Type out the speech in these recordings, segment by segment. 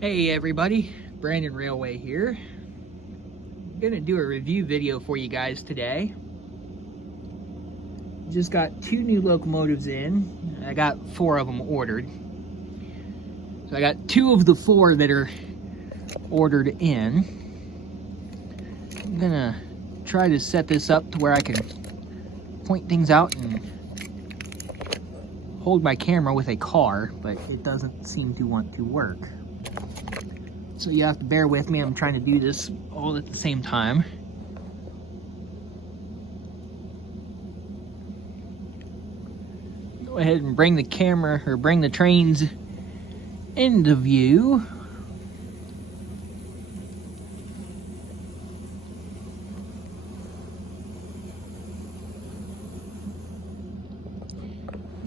Hey everybody, Brandon Railway here. I'm gonna do a review video for you guys today. Just got 2 new locomotives in. I got 4 of them ordered. So I got 2 of the 4 that are ordered in. I'm gonna try to set this up to where I can point things out and hold my camera with a car, but it doesn't seem to want to work. So you have to bear with me. I'm trying to do this all at the same time. Go ahead and bring the camera, or bring the trains into view.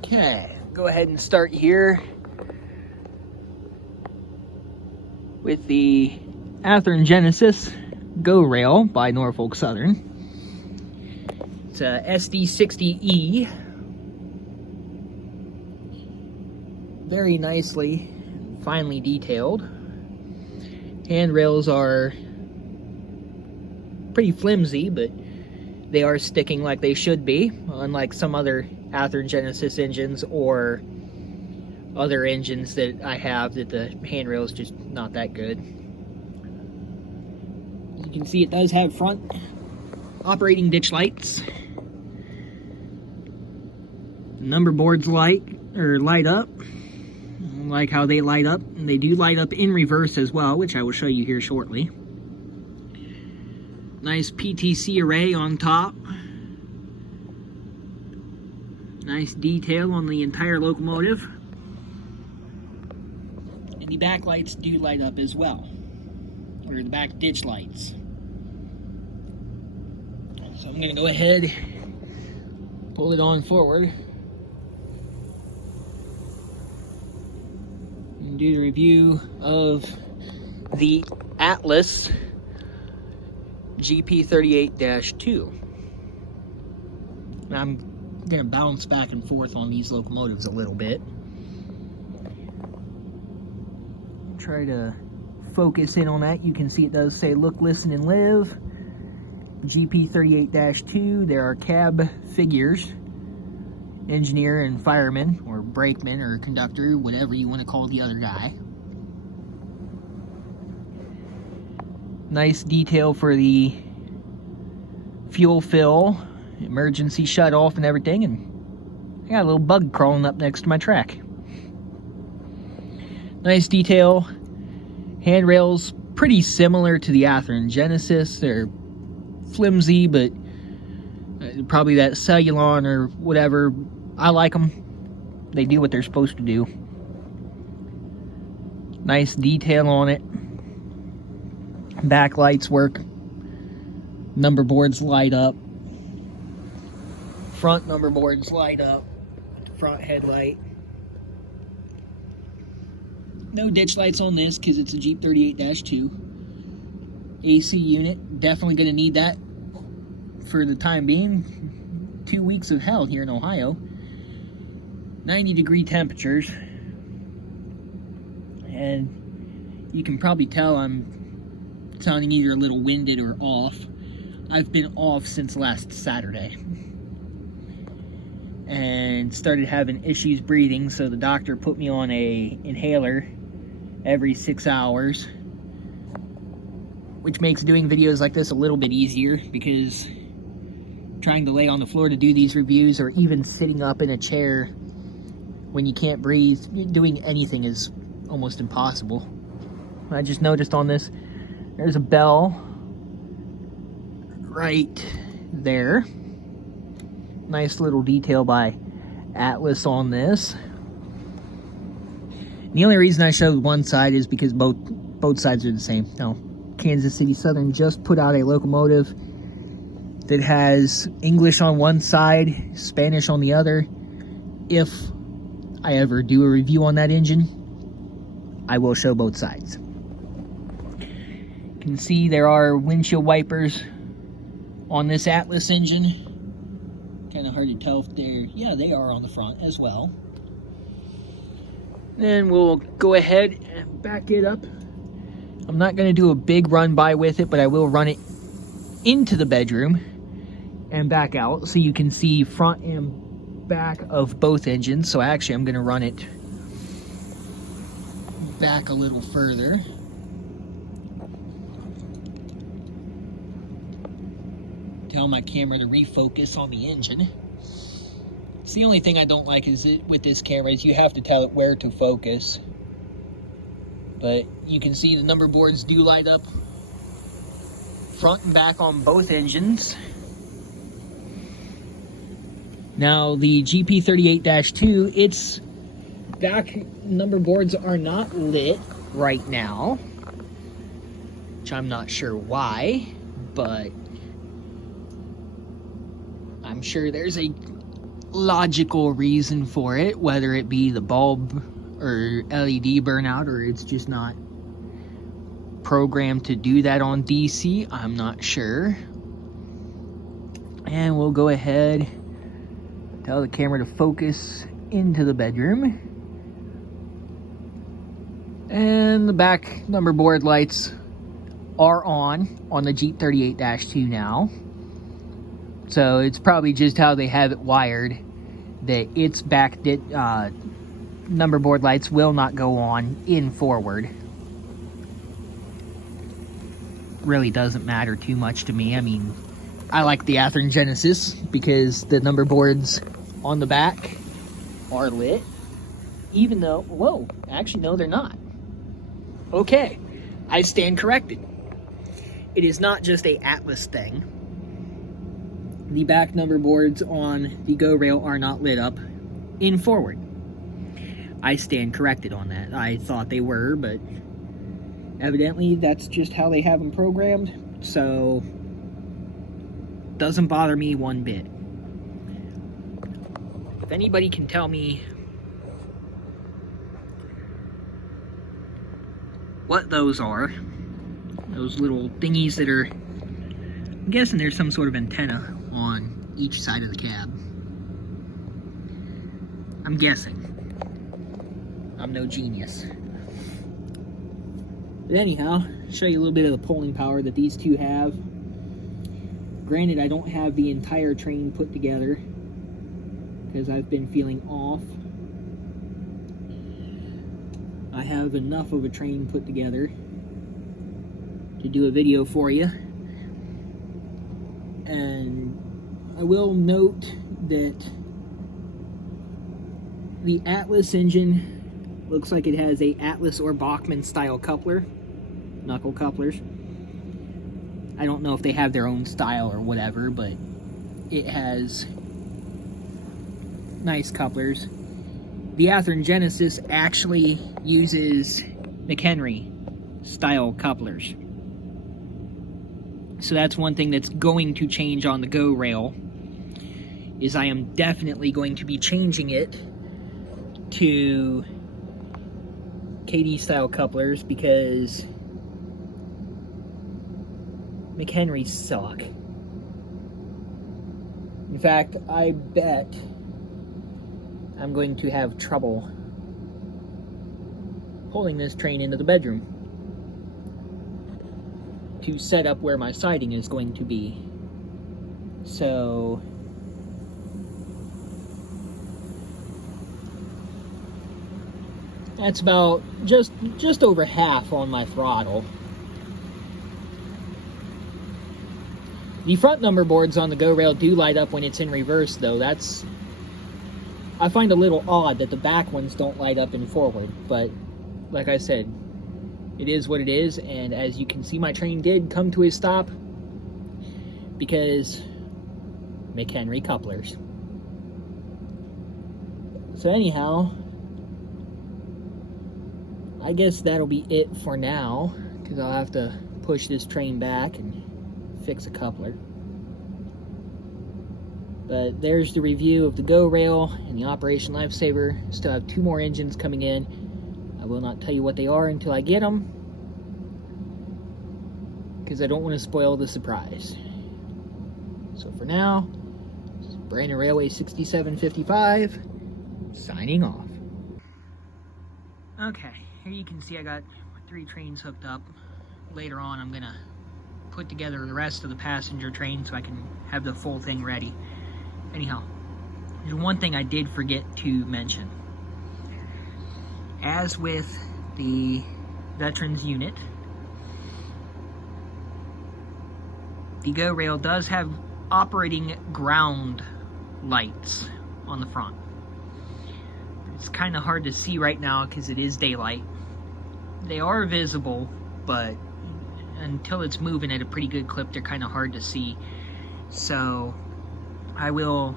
Okay, go ahead and start here with the Athearn Genesis Go Rail by Norfolk Southern. It's a SD60E. Very nicely, finely detailed. Handrails are pretty flimsy, but they are sticking like they should be, unlike some other Athearn Genesis engines or other engines that I have that the handrail is just not that good. As you can see, it does have front operating ditch lights. The number boards light up. I like how they light up, and they do light up in reverse as well, which I will show you here shortly. Nice PTC array on top. Nice detail on the entire locomotive. And the back lights do light up as well, or the back ditch lights. So I'm going to go ahead, pull it on forward, and do the review of the Atlas GP38-2. I'm going to bounce back and forth on these locomotives a little bit. Try to focus in on that. You can see it does say look, listen, and live. GP38-2. There are cab figures, engineer and fireman, or brakeman or conductor, whatever you want to call the other guy. Nice detail for the fuel fill, emergency shut off and everything, and I got a little bug crawling up next to my track. Nice detail. Handrails pretty similar to the Athearn Genesis. They're flimsy, but probably that Cellulon or whatever. I like them. They do what they're supposed to do. Nice detail on it. Back lights work. Number boards light up. Front number boards light up. Front headlight. No ditch lights on this because it's a Jeep 38-2. AC unit, definitely going to need that for the time being. 2 weeks of hell here in Ohio. 90-degree temperatures. And you can probably tell I'm sounding either a little winded or off. I've been off since last Saturday. And started having issues breathing, so the doctor put me on a inhaler every 6 hours, which makes doing videos like this a little bit easier, because trying to lay on the floor to do these reviews, or even sitting up in a chair when you can't breathe, doing anything is almost impossible. I just noticed on this, there's a bell right there. Nice little detail by Atlas on this. The only reason I showed one side is because both sides are the same. Now, Kansas City Southern just put out a locomotive that has English on one side, Spanish on the other. If I ever do a review on that engine, I will show both sides. You can see there are windshield wipers on this Atlas engine. Kind of hard to tell if they're, yeah, they are on the front as well. Then we'll go ahead and back it up. I'm not going to do a big run by with it, but I will run it into the bedroom and back out so you can see front and back of both engines. So actually I'm going to run it back a little further. Tell my camera to refocus on the engine. It's the only thing I don't like is with this camera is you have to tell it where to focus. But you can see the number boards do light up front and back on both engines. Now the GP38-2, its back number boards are not lit right now, which I'm not sure why, but I'm sure there's a logical reason for it, whether it be the bulb or LED burnout, or it's just not programmed to do that on DC. I'm not sure. And we'll go ahead, tell the camera to focus into the bedroom. And the back number board lights are on the Jeep 38-2 now. So it's probably just how they have it wired that its back number board lights will not go on in forward. Really doesn't matter too much to me. I mean, I like the Athearn Genesis because the number boards on the back are lit, even though, whoa, actually no, they're not. Okay, I stand corrected. It is not just a Atlas thing. The back number boards on the Go Rail are not lit up in forward. I stand corrected on that. I thought they were, but evidently that's just how they have them programmed, so doesn't bother me one bit. If anybody can tell me what those are, those little thingies that are, I'm guessing there's some sort of antenna on each side of the cab. I'm guessing. I'm no genius. But anyhow, show you a little bit of the pulling power that these two have. Granted, I don't have the entire train put together because I've been feeling off. I have enough of a train put together to do a video for you. And I will note that the Atlas engine looks like it has a Atlas or Bachmann style coupler, knuckle couplers. I don't know if they have their own style or whatever, but it has nice couplers. The Athearn Genesis actually uses McHenry style couplers. So that's one thing that's going to change on the Go Rail, is I am definitely going to be changing it to KD style couplers because McHenry suck. In fact, I bet I'm going to have trouble pulling this train into the bedroom to set up where my siding is going to be. So that's about just over half on my throttle. The front number boards on the Go Rail do light up when it's in reverse, though. That's, I find a little odd that the back ones don't light up in forward, but like I said, it is what it is, and as you can see, my train did come to a stop because McHenry couplers. So anyhow, I guess that'll be it for now, because I'll have to push this train back and fix a coupler. But there's the review of the Go Rail and the Operation Lifesaver. Still have 2 more engines coming in. I will not tell you what they are until I get them, because I don't want to spoil the surprise. So for now, this is Brandon Railway 6755 signing off. Okay, here you can see I got 3 trains hooked up. Later on, I'm gonna put together the rest of the passenger train so I can have the full thing ready. Anyhow, there's one thing I did forget to mention. As with the veterans unit, the Go Rail does have operating ground lights on the front. It's kind of hard to see right now because it is daylight. They are visible, but until it's moving at a pretty good clip, they're kind of hard to see. So I will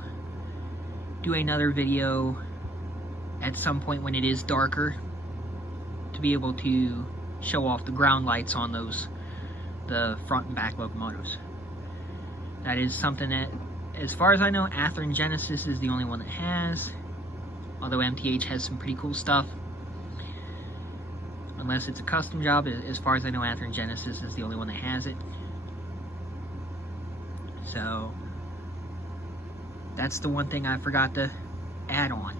do another video at some point when it is darker to be able to show off the ground lights on those, the front and back locomotives. That is something that, as far as I know, Athearn Genesis is the only one that has, although MTH has some pretty cool stuff. Unless it's a custom job, as far as I know, Athearn Genesis is the only one that has it. So that's the one thing I forgot to add on.